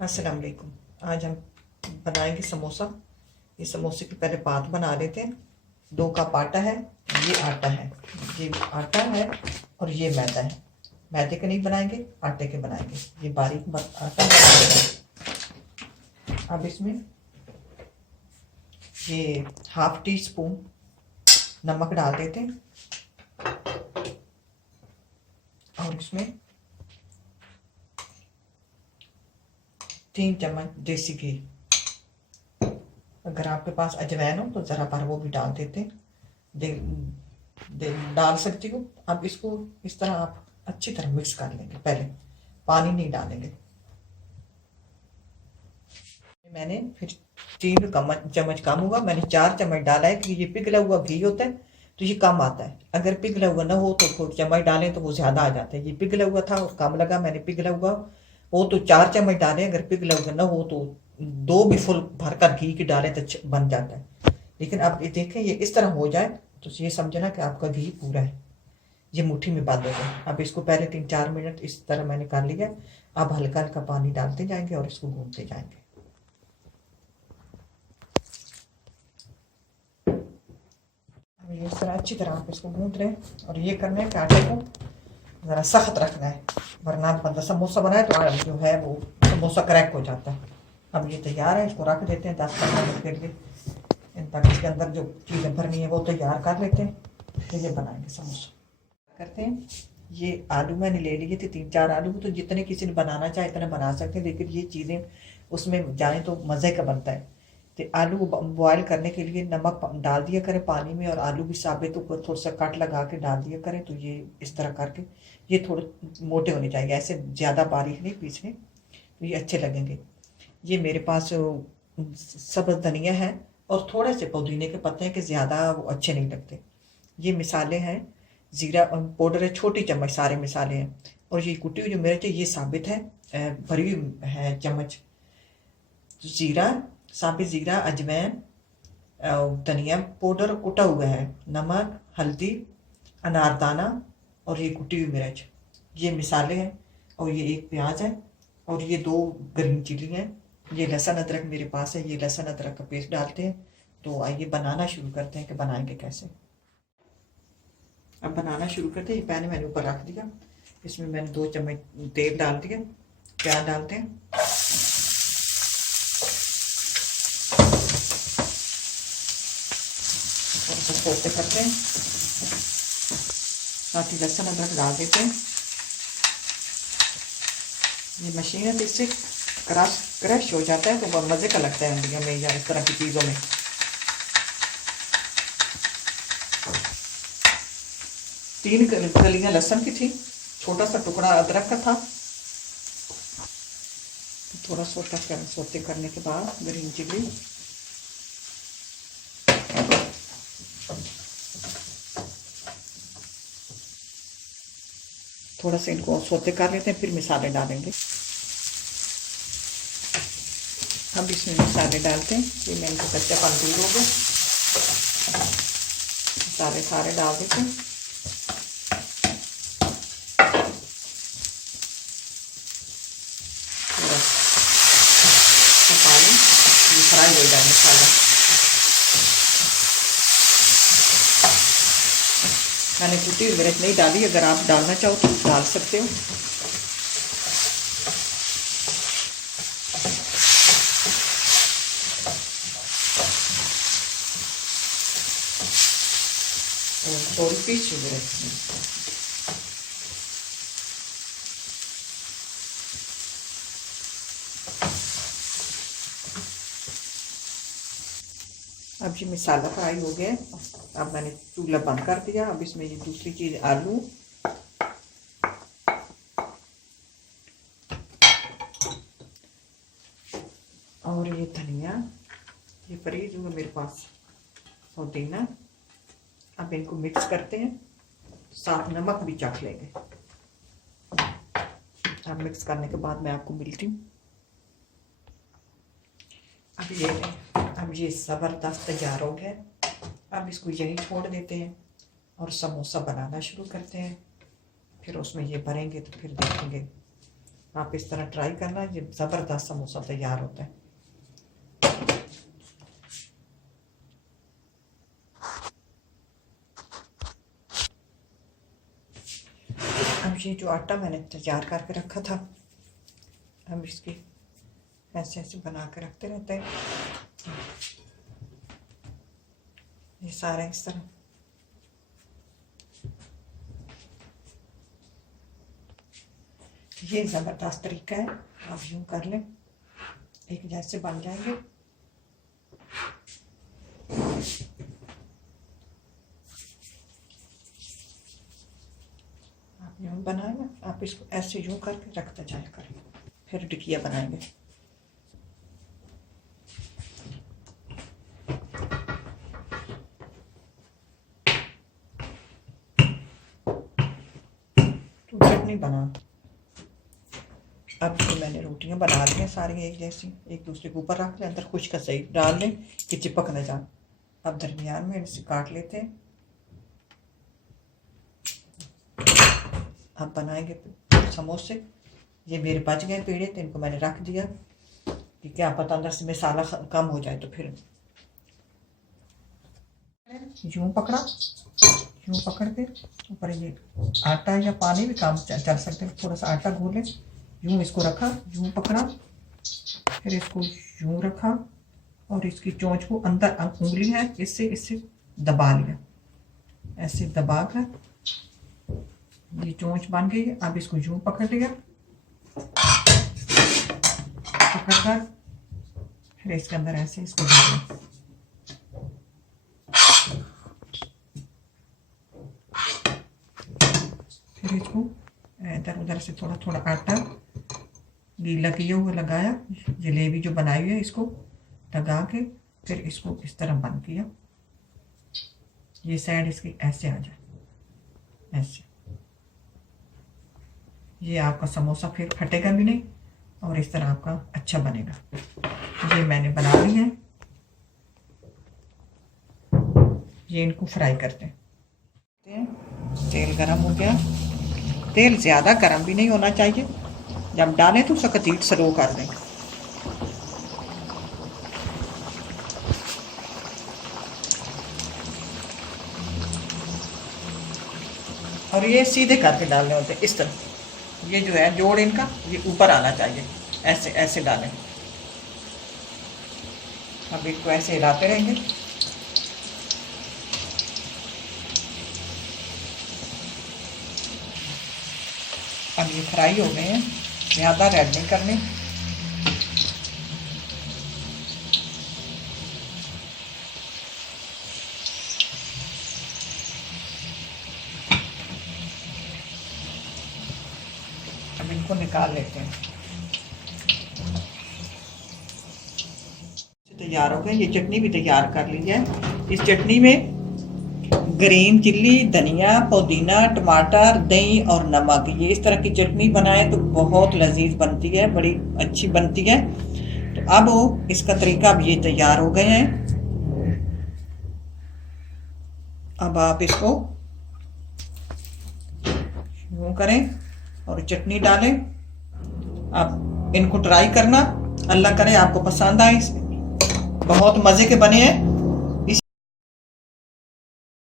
अस्सलाम वालेकुम। आज हम बनाएंगे समोसा। ये समोसे की पहले पात बना लेते हैं। 2 कप आटा है, ये आटा है, ये आटा है और ये मैदा है। मैदे के नहीं बनाएंगे, आटे के बनाएंगे। ये बारीक आटा है। अब इसमें ये ½ टी स्पून नमक डाल देते हैं और इसमें 3 चम्मच देसी घी। अगर आपके पास अजवाइन हो तो ज़रा पर वो भी डाल देते हैं। डाल सकती हो। अब इसको इस तरह आप अच्छी तरह मिक्स कर लेंगे। पहले पानी नहीं डालेंगे। मैंने फिर 3 चम्मच कम हुआ, मैंने 4 चम्मच डाला है क्योंकि ये पिघला हुआ घी होता है तो ये कम आता है। अगर पिघला हुआ ना हो तो थोड़ा चम्मच डालें तो वो ज़्यादा आ जाता है। ये पिघला हुआ था और कम लगा, मैंने पिघला हुआ वो तो 4 चम्मच डालें। अगर पिघला हुआ ना हो तो 2 भी फुल भरकर घी की डालें तो बन जाता है। लेकिन अब ये देखें, ये इस तरह हो जाए तो ये समझना कि आपका घी पूरा है। ये मुट्ठी में बंद हो गया। अब इसको पहले 3-4 मिनट इस तरह मैंने कर लिया। अब हल्का हल्का पानी डालते जाएंगे और इसको भूनते जाएंगे। इस तरह अच्छी तरह आप इसको गूंथ लें और ये करना है कि आटे को ज़रा सख्त रखना है, वरना बंदा समोसा बनाए तो जो है वो समोसा क्रैक हो जाता है। अब ये तैयार है, इसको रख देते हैं 10-15 मिनट के लिए। तक इसके अंदर जो चीज़ें भरनी है वो तैयार कर लेते हैं, फिर ये बनाएंगे समोसा। करते हैं, ये आलू मैंने ले लिए थे 3-4 आलू, तो जितने किसी ने बनाना चाहे इतने बना सकते हैं, लेकिन ये चीज़ें उसमें जाए तो मज़े का बनता है। तो आलू बॉयल करने के लिए नमक डाल दिया करें पानी में, और आलू भी साबित ऊपर थोड़ा सा कट लगा के डाल दिया करें। तो ये इस तरह करके ये थोड़े मोटे होने चाहिए, ऐसे ज़्यादा बारीक नहीं पीसने, तो ये अच्छे लगेंगे। ये मेरे पास सब्ज़ धनिया है और थोड़े से पुदीने के पत्ते हैं कि ज़्यादा वो अच्छे नहीं लगते। ये मिसाले हैं, ज़ीरा पाउडर है छोटी चम्मच, सारे मिसाले हैं। और ये कुटी हुई जो मिर्च है ये साबित है, भरी हुई है चम्मच। ज़ीरा, साबित ज़ीरा, अजवाइन, धनिया पाउडर कुटा हुआ है, नमक, हल्दी, अनारदाना और ये कुटी हुई मिर्च, ये मिसाले हैं। और ये 1 प्याज है और ये 2 ग्रीन चिली हैं। ये लहसुन अदरक मेरे पास है, ये लहसुन अदरक का पेस्ट डालते हैं। तो आइए बनाना शुरू करते हैं कि बनाएंगे कैसे। अब बनाना शुरू करते हैं। ये पैन मैंने ऊपर रख दिया, इसमें मैंने 2 चम्मच तेल डाल दिया। प्याज डालते हैं, सोते करते हैं, साथ ही लहसुन अदरक डाल देते हैं। ये मशीन है तो इससे क्रश हो जाता है तो बहुत मज़े का लगता है अंडियों में या इस तरह की चीज़ों में। 3 कलियां लहसुन की थी, छोटा सा टुकड़ा अदरक का था। तो थोड़ा सोते करने के बाद ग्रीन चिली, थोड़ा सा इनको सोते कर लेते हैं, फिर मिसाले डालेंगे। अब इसमें मसाले डालते हैं। ये मैं इनको कच्चापन दूर हो गया, मसाले सारे डाल देते हैं। थोड़ा पानी, ये फ्राई हो जाए मसाला। मैंने कुटी हुई मिर्च नहीं डाली, अगर आप डालना चाहो तो डाल सकते हो। थोड़ी पीछे मिर्च, अब ये मसाला फ्राई हो गया। अब मैंने चूल्हा बंद कर दिया। अब इसमें ये दूसरी चीज़ आलू, और ये धनिया, ये फ्रीज हुआ मेरे पास पुदीना। अब इनको मिक्स करते हैं, साथ नमक भी चख लेंगे। अब मिक्स करने के बाद मैं आपको मिलती हूँ। अब ये ज़बरदस्त तैयार हो गया। अब इसको यहीं छोड़ देते हैं और समोसा बनाना शुरू करते हैं। फिर उसमें ये भरेंगे तो फिर देखेंगे आप इस तरह ट्राई करना, ये ज़बरदस्त समोसा तैयार होता है। अब ये जो आटा मैंने तैयार करके रखा था, हम इसकी ऐसे ऐसे बना के रखते रहते हैं, ये सारे इस तरह। ये ज़बरदस्त तरीका है, आप यूँ कर लें, एक जैसे बन जाएंगे। आप यूँ बनाए ना, आप इसको ऐसे यूँ करके रखते जाया करें, फिर टिकिया बनाएंगे। तो चटनी बना। अब तो मैंने रोटियां बना ली हैं सारी एक जैसी, एक दूसरे के ऊपर रख लें, अंदर खुश्क सही डाल लें कि चिपक न जाए। अब दरमियान में इसे काट लेते हैं। अब बनाएंगे समोसे। ये मेरे बच गए पेड़े, तो इनको मैंने रख दिया कि क्या पता अंदर से मसाला कम हो जाए। तो फिर यूँ पकड़ा, यूँ पकड़ के ऊपर ये आटा या पानी भी काम चल सकते हैं, थोड़ा सा आटा घोले, यूँ इसको रखा, यूँ पकड़ा, फिर इसको यूँ रखा और इसकी चोंच को अंदर उंगली है इससे इससे दबा लिया, ऐसे दबा कर ये चोंच बन गई। अब इसको यूँ पकड़ लिया, पकड़ कर फिर इसके अंदर ऐसे इसको डाला, फिर इसको इधर उधर से थोड़ा थोड़ा आटा गीला किया हुआ लगाया, जलेबी जो बनाई हुई है इसको लगा के फिर इसको इस तरह बंद किया, ये साइड इसकी ऐसे आ जाए, ऐसे। ये आपका समोसा फिर फटेगा भी नहीं और इस तरह आपका अच्छा बनेगा। ये मैंने बना ली है, ये इनको फ्राई करते हैं। तेल गरम हो गया, तेल ज़्यादा गरम भी नहीं होना चाहिए, जब डालें तो उसका कतीट स्लो कर दें। और ये सीधे करके डालने होते हैं इस तरह, ये जो है जोड़ इनका ये ऊपर आना चाहिए, ऐसे ऐसे डालें। अब इनको ऐसे हिलाते रहेंगे। अब ये फ्राई हो गए हैं, ज़्यादा रेड नहीं करने। अब इनको निकाल लेते हैं। तैयार हो गए, ये चटनी भी तैयार कर ली है। इस चटनी में ग्रीन चिल्ली, धनिया, पुदीना, टमाटर, दही और नमक, ये इस तरह की चटनी बनाएं तो बहुत लजीज बनती है, बड़ी अच्छी बनती है। तो अब इसका तरीका अब ये तैयार हो गए हैं। अब आप इसको यूँ करें और चटनी डालें। आप इनको ट्राई करना, अल्लाह करे आपको पसंद आए। बहुत मज़े के बने हैं।